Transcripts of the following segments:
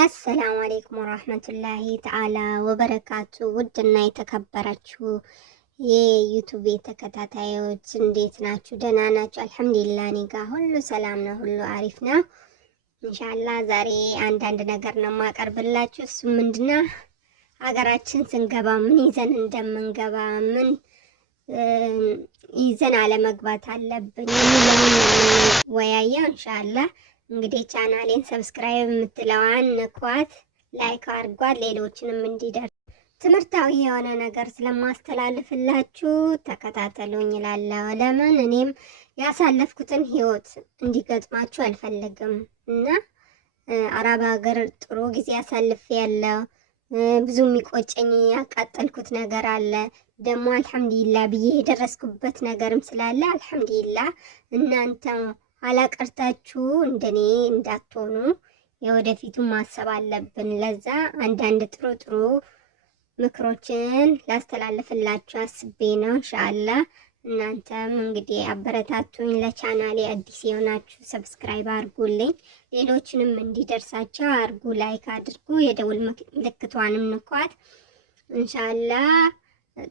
አሰላሙ አሌይኩም ወራህመቱላሂ ተዓላ ወበረካቱ። ውድና የተከበራችሁ የዩቱብ ተከታታዮች እንዴት ናችሁ? ደህና ናችሁ? አልሐምዱሊላህ እኔ ጋ ሁሉ ሰላም ነው፣ ሁሉ አሪፍ ነው። ኢንሻአላህ ዛሬ አንዳንድ ነገር ነው የማቀርብላችሁ። እሱ ምንድነው ሀገራችን ስንገባ ምን ይዘን እንደምንገባ ምን ይዘን አለመግባት አለብን የሚለውን ወያየው ኢንሻአላህ። እንግዲህ ቻናሌን ሰብስክራይብ የምትለዋን ንኳት፣ ላይክ አድርጓት፣ ሌሎችንም እንዲደርስ ትምህርታዊ የሆነ ነገር ስለማስተላልፍላችሁ ተከታተሉኝ እላለሁ። ለምን እኔም ያሳለፍኩትን ህይወት እንዲገጥማችሁ አልፈልግም እና አረብ ሀገር ጥሩ ጊዜ አሳልፌ ያለው ብዙ የሚቆጨኝ ያቃጠልኩት ነገር አለ። ደግሞ አልሐምዱሊላህ ብዬ የደረስኩበት ነገርም ስላለ አልሐምዱሊላህ እናንተ አላቀርታችሁ እንደኔ እንዳትሆኑ የወደፊቱን ማሰብ አለብን። ለዛ አንዳንድ ጥሩ ጥሩ ምክሮችን ላስተላልፍላችሁ አስቤ ነው ኢንሻአላህ። እናንተም እንግዲህ አበረታቱኝ። ለቻናሌ አዲስ የሆናችሁ ሰብስክራይብ አድርጉልኝ፣ ሌሎችንም እንዲደርሳቸው አድርጉ፣ ላይክ አድርጉ፣ የደውል ምልክቷንም ንኳት። ኢንሻአላህ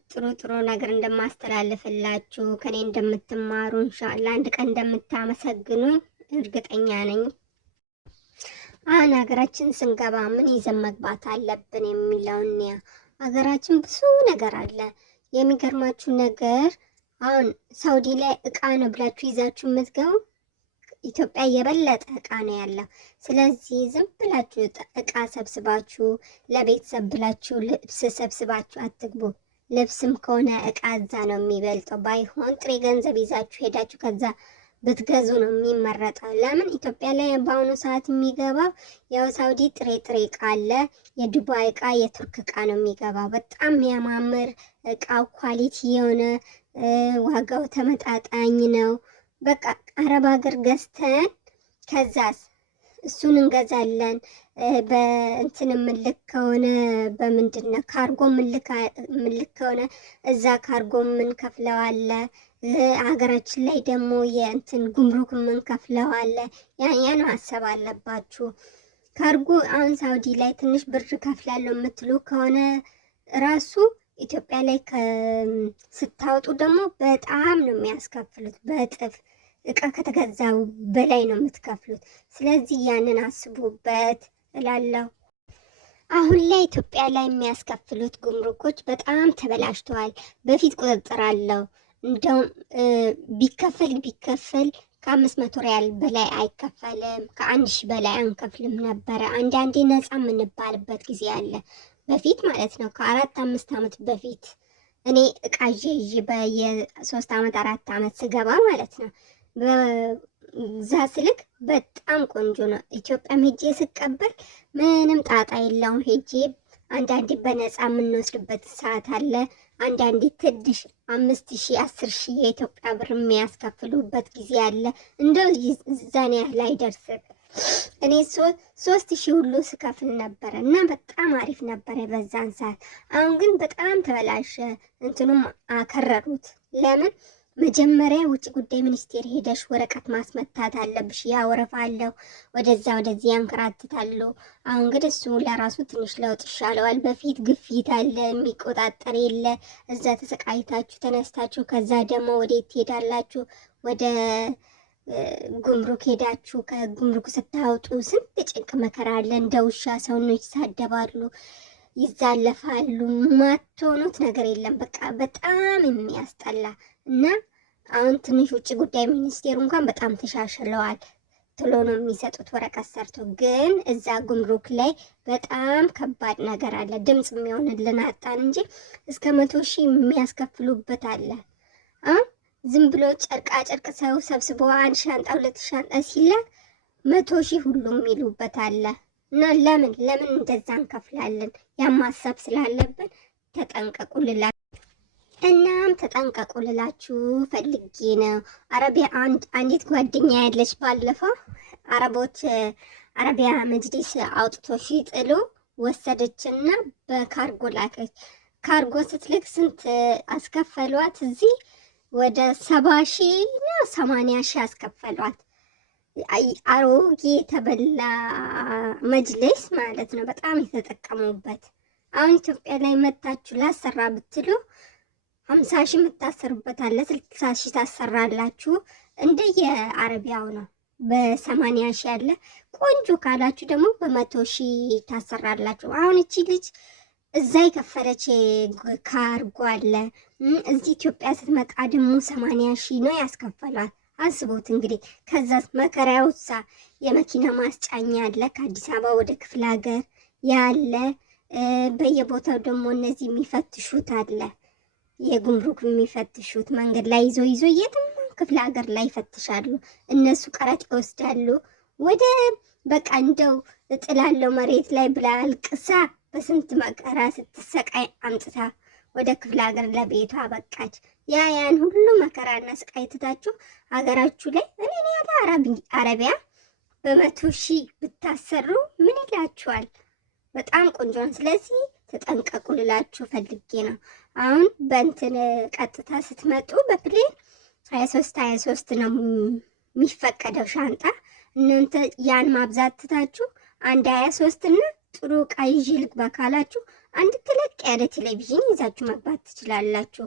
ጥሩ ጥሩ ነገር እንደማስተላልፍላችሁ ከኔ እንደምትማሩ ኢንሻአላህ አንድ ቀን እንደምታመሰግኑ እርግጠኛ ነኝ። አሁን ሀገራችን ስንገባ ምን ይዘን መግባት አለብን የሚለውን ሀገራችን ብዙ ነገር አለ። የሚገርማችሁ ነገር አሁን ሳውዲ ላይ እቃ ነው ብላችሁ ይዛችሁ የምትገቡ ኢትዮጵያ የበለጠ እቃ ነው ያለው። ስለዚህ ዝም ብላችሁ እቃ ሰብስባችሁ ለቤተሰብ ብላችሁ ልብስ ሰብስባችሁ አትግቡ። ልብስም ከሆነ እቃ እዛ ነው የሚበልጠው። ባይሆን ጥሬ ገንዘብ ይዛችሁ ሄዳችሁ ከዛ ብትገዙ ነው የሚመረጠው። ለምን ኢትዮጵያ ላይ በአሁኑ ሰዓት የሚገባው ያው ሳውዲ ጥሬ እቃ አለ፣ የዱባይ እቃ፣ የቱርክ እቃ ነው የሚገባው። በጣም የሚያማምር እቃው ኳሊቲ የሆነ ዋጋው ተመጣጣኝ ነው። በቃ አረብ ሀገር ገዝተን ከዛስ እሱን እንገዛለን። በእንትን ምልክ ከሆነ በምንድነው ካርጎ ምልክ ከሆነ እዛ ካርጎ ምን ከፍለዋለ። ሀገራችን ላይ ደግሞ የእንትን ጉምሩክ ምን ከፍለዋለ። ያን ማሰብ አለባችሁ። ካርጎ አሁን ሳውዲ ላይ ትንሽ ብር ከፍላለሁ የምትሉ ከሆነ ራሱ ኢትዮጵያ ላይ ስታወጡ ደግሞ በጣም ነው የሚያስከፍሉት፣ በእጥፍ እቃ ከተገዛው በላይ ነው የምትከፍሉት። ስለዚህ ያንን አስቡበት እላለሁ። አሁን ላይ ኢትዮጵያ ላይ የሚያስከፍሉት ጉምሩኮች በጣም ተበላሽተዋል። በፊት ቁጥጥር አለው። እንደውም ቢከፈል ከ500 ሪያል በላይ አይከፈልም፣ ከ1000 በላይ አንከፍልም ነበረ። አንዳንዴ ነፃ የምንባልበት ጊዜ አለ። በፊት ማለት ነው ከ4-5 ዓመት በፊት እኔ እቃ ይዤ በየ3 ዓመት 4 ዓመት ስገባ ማለት ነው በዛ ስልክ በጣም ቆንጆ ነው። ኢትዮጵያም ሄጄ ስቀበል ምንም ጣጣ የለውም። ሄጄ አንዳንዴ በነፃ የምንወስድበት ሰዓት አለ። አንዳንዴ ትንሽ 5000 10,000 የኢትዮጵያ ብር የሚያስከፍሉበት ጊዜ አለ። እንደው እዛን ያህል አይደርስም። እኔ 3,000 ሁሉ ስከፍል ነበረ እና በጣም አሪፍ ነበረ በዛን ሰዓት። አሁን ግን በጣም ተበላሸ። እንትኑም አከረሩት። ለምን መጀመሪያ ውጭ ጉዳይ ሚኒስቴር ሄደሽ ወረቀት ማስመታት አለብሽ። ያ ወረፋ አለው፣ ወደዚህ ያንከራትታሉ። አሁን ግን እሱ ለራሱ ትንሽ ለውጥ ይሻለዋል። በፊት ግፊት አለ፣ የሚቆጣጠር የለ። እዛ ተሰቃይታችሁ ተነስታችሁ ከዛ ደግሞ ወዴት ትሄዳላችሁ? ወደ ጉምሩክ ሄዳችሁ ከጉምሩክ ስታወጡ ስንት ጭንቅ መከራ አለ። እንደ ውሻ ሰውኖች ይሳደባሉ፣ ይዛለፋሉ። ማትሆኑት ነገር የለም። በቃ በጣም የሚያስጠላ እና አሁን ትንሽ ውጭ ጉዳይ ሚኒስቴሩ እንኳን በጣም ተሻሽለዋል። ቶሎ ነው የሚሰጡት ወረቀት ሰርቶ። ግን እዛ ጉምሩክ ላይ በጣም ከባድ ነገር አለ። ድምፅ የሚሆንልን አጣን እንጂ እስከ 100,000 የሚያስከፍሉበት አለ። ዝም ብሎ ጨርቃ ጨርቅ ሰው ሰብስቦ 1 ሻንጣ 2 ሻንጣ ሲላክ 100,000 ሁሉ የሚሉበት አለ። እና ለምን እንደዛ እንከፍላለን? ያማሰብ ስላለብን ተጠንቀቁልላችሁ። እናም ተጠንቀቁ ልላችሁ ፈልጌ ነው። አረቢያ አንዲት ጓደኛ ያለች ባለፈው አረቢያ መጅሊስ አውጥቶ ሲጥሉ ወሰደችና በካርጎ ላከች። ካርጎ ስትልክ ስንት አስከፈሏት? እዚህ ወደ 70,000 እና 80,000 አስከፈሏት። አሮጌ የተበላ መጅልስ ማለት ነው። በጣም የተጠቀሙበት። አሁን ኢትዮጵያ ላይ መታችሁ ላሰራ ብትሉ 50 ሺህ የምታሰሩበት አለ፣ 60 ሺህ ታሰራላችሁ። እንደ የአረቢያው ነው። በ80 ሺህ አለ። ቆንጆ ካላችሁ ደግሞ በ100 ሺህ ታሰራላችሁ። አሁን እቺ ልጅ እዛ የከፈለች ካርጎ አለ። እዚህ ኢትዮጵያ ስትመጣ ደግሞ 80 ሺህ ነው ያስከፈሏል። አስቡት እንግዲህ። ከዛ መከራውሳ የመኪና ማስጫኛ አለ፣ ከአዲስ አበባ ወደ ክፍለ ሀገር ያለ። በየቦታው ደግሞ እነዚህ የሚፈትሹት አለ፣ የጉምሩክ የሚፈትሹት መንገድ ላይ ይዞ የትም ክፍለ ሀገር ላይ ይፈትሻሉ። እነሱ ቀረጥ ይወስዳሉ። ወደ በቃ እንደው እጥላለሁ መሬት ላይ ብላ አልቅሳ በስንት መከራ ስትሰቃይ አምጥታ ወደ ክፍለ ሀገር ለቤቷ በቃች። ያን ሁሉ መከራና ስቃይ ትታችሁ ሀገራችሁ ላይ እኔ ያለ አረቢያ በ100 ሺህ ብታሰሩ ምን ይላችኋል? በጣም ቆንጆ ነው። ስለዚህ ተጠንቀቁ ልላችሁ ፈልጌ ነው። አሁን በእንትን ቀጥታ ስትመጡ በፕሌን 23 ነው የሚፈቀደው ሻንጣ። እናንተ ያን ማብዛት ትታችሁ አንድ 23 እና ጥሩ ዕቃ ይዤ ልግባ ካላችሁ አንድ ትልቅ ያለ ቴሌቪዥን ይዛችሁ መግባት ትችላላችሁ።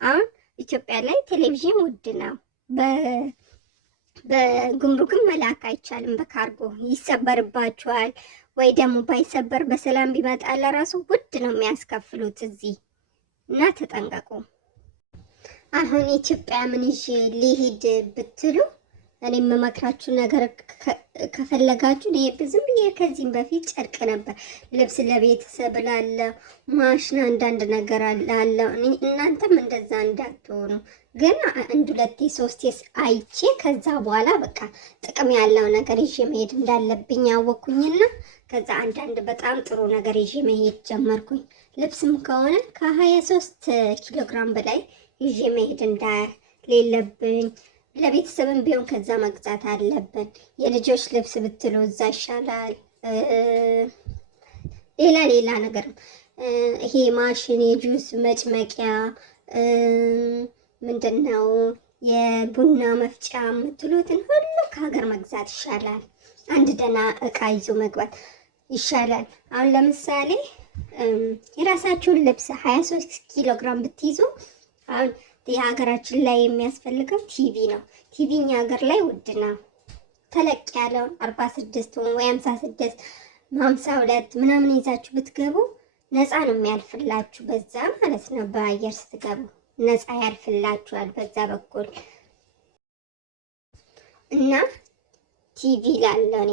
አሁን ኢትዮጵያ ላይ ቴሌቪዥን ውድ ነው። በጉምሩክም መላክ አይቻልም። በካርጎ ይሰበርባችኋል። ወይ ደግሞ ባይሰበር በሰላም ቢመጣ ለራሱ ውድ ነው የሚያስከፍሉት እዚህ እና ተጠንቀቁ። አሁን ኢትዮጵያ ምን ይዤ ሊሄድ ብትሉ እኔ የምመክራችሁ ነገር ከፈለጋችሁ ዝም ብዬ ከዚህም በፊት ጨርቅ ነበር ልብስ ለቤተሰብ ላለ ማሽን አንዳንድ ነገር አለው። እናንተም እንደዛ እንዳትሆኑ ግን 1 2 3 አይቼ ከዛ በኋላ በቃ ጥቅም ያለው ነገር ይዤ መሄድ እንዳለብኝ ያወኩኝና ከዛ አንዳንድ በጣም ጥሩ ነገር ይዤ መሄድ ጀመርኩኝ። ልብስም ከሆነ ከ23 ኪሎ ግራም በላይ ይዤ መሄድ እንደሌለብኝ ለቤተሰብም ቢሆን ከዛ መግዛት አለብን። የልጆች ልብስ ብትሉ እዛ ይሻላል። ሌላ ነገር ይሄ ማሽን የጁስ መጭመቂያ ምንድነው የቡና መፍጫ የምትሉትን ሁሉ ከሀገር መግዛት ይሻላል። አንድ ደህና እቃ ይዞ መግባት ይሻላል። አሁን ለምሳሌ የራሳችሁን ልብስ 23 ኪሎ ግራም ብትይዙ አሁን የሀገራችን ላይ የሚያስፈልገው ቲቪ ነው። ቲቪ እኛ ሀገር ላይ ውድ ነው። ተለቅ ያለውን 46 ወይ 56 52 ምናምን ይዛችሁ ብትገቡ ነፃ ነው የሚያልፍላችሁ። በዛ ማለት ነው በአየር ስትገቡ ነፃ ያልፍላችኋል በዛ በኩል እና ቲቪ ላለው እኔ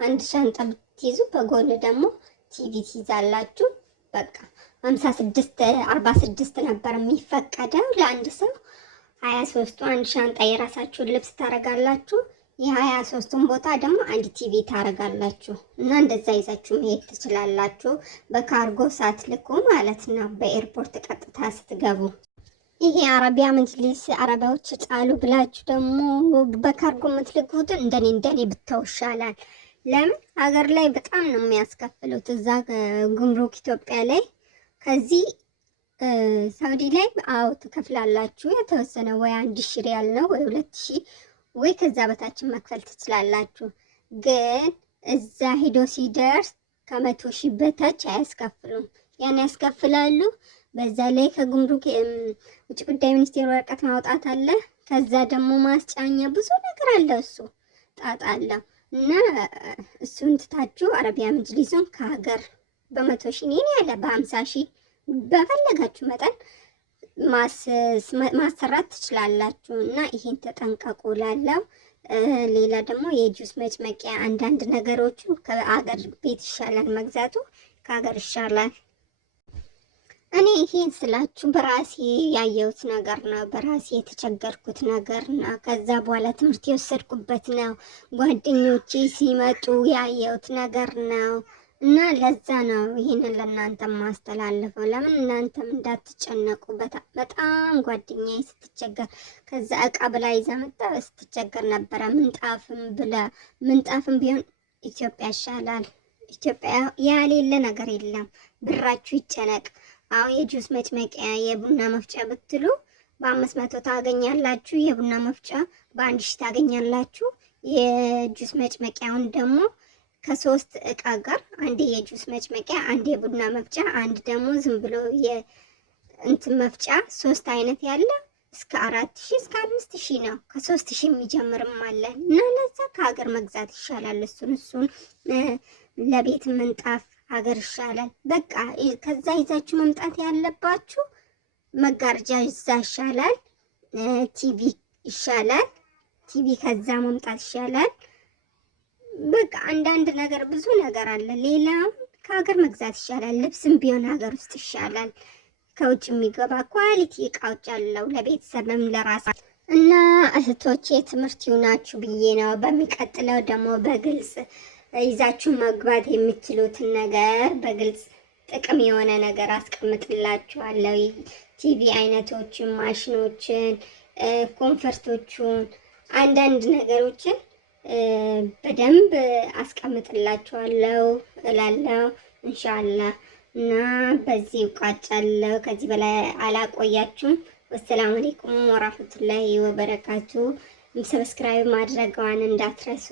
አንድ ሻንጣ ብትይዙ በጎን ደግሞ ቲቪ ትይዛላችሁ። በቃ 56 46 ነበር የሚፈቀደው ለአንድ ሰው። 23ቱ አንድ ሻንጣ የራሳችሁን ልብስ ታረጋላችሁ። የ23ቱን ቦታ ደግሞ አንድ ቲቪ ታረጋላችሁ እና እንደዛ ይዛችሁ መሄድ ትችላላችሁ። በካርጎ ሳትልኩ ማለት ነው። በኤርፖርት ቀጥታ ስትገቡ ይሄ አረቢያ መጅሊስ አረቢያዎች ጣሉ ብላችሁ ደግሞ በካርጎ የምትልኩትን እንደኔ ብተው ይሻላል። ለምን ሀገር ላይ በጣም ነው የሚያስከፍሉት። እዛ ጉምሩክ ኢትዮጵያ ላይ ከዚህ ሳውዲ ላይ ትከፍላላችሁ የተወሰነ ወይ 1000 ሪያል ነው ወይ 2000 ወይ ከዛ በታችን መክፈል ትችላላችሁ። ግን እዛ ሄዶ ሲደርስ ከ100 ሺህ በታች አያስከፍሉም። ያን ያስከፍላሉ። በዛ ላይ ከጉምሩክ ውጭ ጉዳይ ሚኒስቴር ወረቀት ማውጣት አለ። ከዛ ደግሞ ማስጫኛ ብዙ ነገር አለ። እሱ ጣጣ አለ እና እሱን ትታችሁ አረቢያ መጅሊሱን ከሀገር በ100 ሺህ ነው ያለ በ50 ሺህ በፈለጋችሁ መጠን ማሰራት ትችላላችሁ እና ይሄን ተጠንቀቁ ላለው። ሌላ ደግሞ የጁስ መጭመቂያ አንዳንድ ነገሮቹ ከሀገር ቤት ይሻላል መግዛቱ፣ ከሀገር ይሻላል። እኔ ይሄን ስላችሁ በራሴ ያየሁት ነገር ነው፣ በራሴ የተቸገርኩት ነገር ነው። ከዛ በኋላ ትምህርት የወሰድኩበት ነው፣ ጓደኞቼ ሲመጡ ያየሁት ነገር ነው እና ለዛ ነው ይሄንን ለእናንተ ማስተላለፈው። ለምን እናንተም እንዳትጨነቁ። በጣም ጓደኛዬ ስትቸገር ከዛ እቃ ብላ ይዛ መጣ ስትቸገር ነበረ። ምንጣፍም ቢሆን ኢትዮጵያ ይሻላል። ኢትዮጵያ ያሌለ ነገር የለም። ብራችሁ ይጨነቅ። አሁን የጁስ መጭመቂያ የቡና መፍጫ ብትሉ በ500 ታገኛላችሁ። የቡና መፍጫ በ1000 ታገኛላችሁ። የጁስ መጭመቂያውን ደግሞ ከ3 እቃ ጋር አንድ የጁስ መጭመቂያ፣ አንድ የቡና መፍጫ፣ አንድ ደግሞ ዝም ብሎ የእንትን መፍጫ 3 አይነት ያለ እስከ 4000 እስከ 5000 ነው። ከ3000 የሚጀምርም አለ እና ለዛ ከሀገር መግዛት ይሻላል። እሱን ለቤት ምንጣፍ ሀገር ይሻላል። በቃ ከዛ ይዛችሁ መምጣት ያለባችሁ መጋረጃ ይዛ ይሻላል። ቲቪ ይሻላል። ቲቪ ከዛ መምጣት ይሻላል። በቃ አንዳንድ ነገር ብዙ ነገር አለ። ሌላው ከሀገር መግዛት ይሻላል። ልብስም ቢሆን ሀገር ውስጥ ይሻላል። ከውጭ የሚገባ ኳሊቲ እቃዎች አለው ለቤተሰብም ለራሳ እና እህቶቼ ትምህርት ይሁናችሁ ብዬ ነው። በሚቀጥለው ደግሞ በግልጽ ይዛችሁ መግባት የምትችሉትን ነገር በግልጽ ጥቅም የሆነ ነገር አስቀምጥላችኋለሁ። ቲቪ አይነቶችን፣ ማሽኖችን፣ ኮንፈርቶቹን፣ አንዳንድ ነገሮችን በደንብ አስቀምጥላችኋለሁ እላለሁ ኢንሻአላህ። እና በዚህ እቋጫለሁ። ከዚህ በላይ አላቆያችሁም። ወሰላሙ አለይኩም ወራህመቱላሂ ወበረካቱ። ሰብስክራይብ ማድረግዋን እንዳትረሱ።